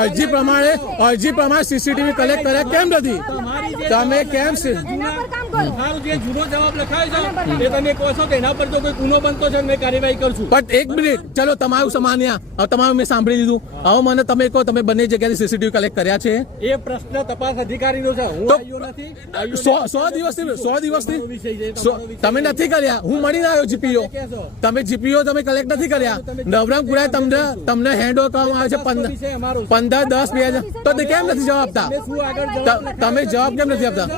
અરજી પ્રમાણે CCTV collect કર્યા કેમ નથી? તમે કેમ જૂનો જવાબ લખાયો છે એ તમે કહો છો કે એના પર જો કોઈ ગુનો બનતો છે મેં કાર્યવાહી કરશું. પણ એક મિનિટ, ચલો તમારું સામાન્ય તમારું મેં સાંભળી લીધું. હવે મને તમે કહો, તમે બંને જગ્યાએ સીસીટીવી કલેક્ટ કર્યા છે? એ પ્રશ્ન તપાસ અધિકારીનો છે. હું આવ્યો નથી. 100 દિવસથી તમે નથી કર્યા. હું મળીને આવ્યો જીપીઓ. તમે જીપીઓ તમે કલેક્ટ નથી કર્યા. નવરંગપુરાએ તમને હેન્ડ ઓવર કરવામાં આવે છે 15/10/2000. તો તે કેમ નથી જવાબ આપતા? તમે જવાબ કેમ નથી આપતા?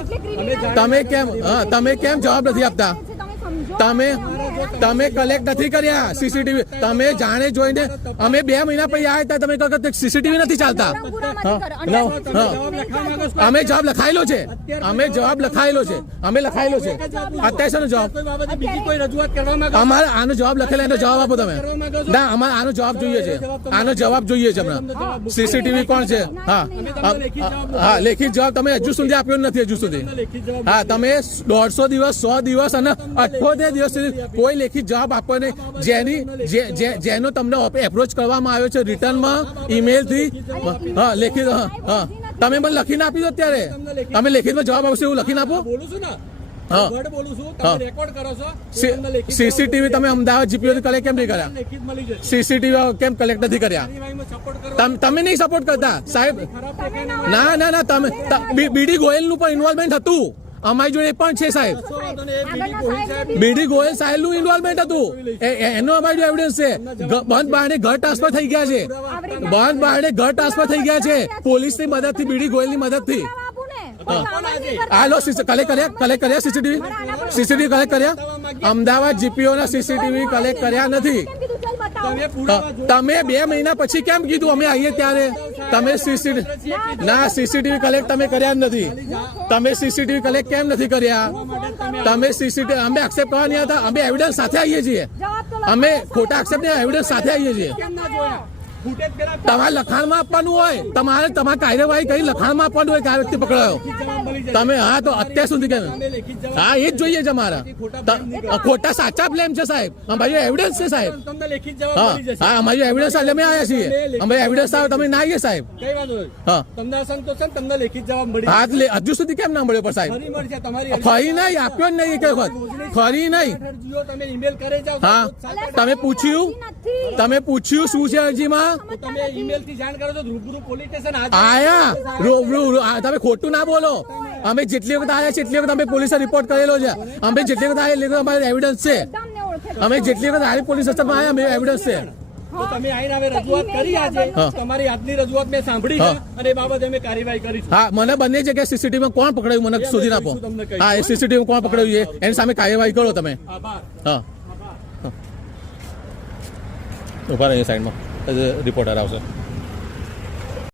તમે કેમ જવાબ નથી આપતા? તમે કલેક્ટ નથી કર્યા સીસીટીવી. તમે જાણે જોઈને અમે 2 મહિના પછી આવ્યા હતા, તમે કહો કે સીસીટીવી નથી ચાલતા. અમે જવાબ લખાયેલો છે. અમે લખાયેલો છે. અત્યારે શેનો જવાબ? બીજી કોઈ રજૂઆત કરવામાં અમારે આનો જવાબ લખેલો, એનો જવાબ આપો તમે. ના, અમારે આનો જવાબ જોઈએ છે. આનો જવાબ જોઈએ છે હમણાં. સીસીટીવી કોણ છે? હા, લેખિત જવાબ તમે હજુ સુધી આપ્યો નથી. હજુ સુધી હા, તમે 150 દિવસ 100 દિવસ અને 78 દિવસ સુધી કોઈ લેખિત જવાબ આપો નહીં. જેનો તમને એપ્રોચ કરવામાં આવ્યો છે રિટર્નમાં, ઈમેલ થી. હા, લેખિત. હા, તમે મને લખીને આપી દો. અત્યારે તમે લેખિતમાં જવાબ આવશે એવું લખીને આપો. સીસીટીવી તમે અમદાવાદ જીપીઓ કલેક્ટ કેમ નહીં કર્યા? સીસીટીવી કેમ કલેક્ટ નથી કર્યા? તમે નહીં સપોર્ટ કરતા સાહેબ? ના, તમે બીડી ગોયલ નું પણ ઇન્વોલ્વમેન્ટ હતું. અમારી જોડે પણ છે સાહેબ. બીડી ગોયલ સાહેબ નું ઇન્વોલ્વમેન્ટ હતું. એનો અમારી જોડે એવિડન્સ છે. બંધ બારણે ઘર ટ્રાન્સફર થઈ ગયા છે. પોલીસની મદદથી, બીડી ગોયલની મદદથી. હાલો, કલેક્ટ કર્યા સીસીટીવી કલેક્ટ કર્યા? અમદાવાદ જીપીઓ ના સીસીટીવી કલેક્ટ કર્યા નથી. તમે 2 મહિના પછી કેમ કીધું અમે આવીએ ત્યારે? તમે સીસીટીવી કલેક્ટ તમે કર્યા જ નથી. તમે સીસીટીવી કલેક્ટ કેમ નથી કર્યા? તમે સીસીટીવી અમે એક્સેપ્ટ કરવા નહીં હતા. અમે એવિડન્સ સાથે આવીએ છીએ. અમે ખોટા એક્સેપ્ટ નહીં, એવિડન્સ સાથે આવીએ છીએ. તમારે લખાણમાં આપવાનું હોય. તમારે કાર્યવાહી કરી લખાણમાં આપવાનું હોય કે આ વ્યક્તિ પકડાયો. તમે તો અત્યાર સુધી કેમ? હા, એ જ જોઈએ છે અમારા. ખોટા સાચા બ્લેમ છે સાહેબ. અમારી એવિડન્સ છે સાહેબ. હા, અમારી એવિડન્સ અમે આવ્યા છીએ. અમારી એવિડન્સ આવે તમે ના આવીએ સાહેબ. હા, હજુ સુધી કેમ ના મળ્યો? પણ સાહેબ ફરી નહીં આપ્યો જ નહીં. એક વખત ફરી નહીં. હા, તમે પૂછ્યું શું છે અરજીમાં? આયા તમે ખોટું ના બોલો. અમે જેટલી વખત આવ્યા છે એટલી વખત અમે પોલીસે રિપોર્ટ કરેલો છે. અમે જેટલી વખત આવ્યા અમારે એવિડન્સ છે. અમે જેટલી વખત આવી પોલીસ સ્ટેશનમાં આવ્યા અમે એવિડન્સ છે. તમે આઈને હવે રજૂઆત કરી આજે. તમારી આજની રજૂઆત મેં સાંભળી છે અને એ બાબતે અમે કાર્યવાહી કરી. હા, મને બંને જગ્યાએ સીસીટીવીમાં કોણ પકડાયું મને શોધી આપો. હા, એ સીસીટીવી કોણ પકડાયું છે એની સામે કાર્યવાહી કરો તમે. હા, ઉભા રહે સાઈડમાં રિપોર્ટર આવશે.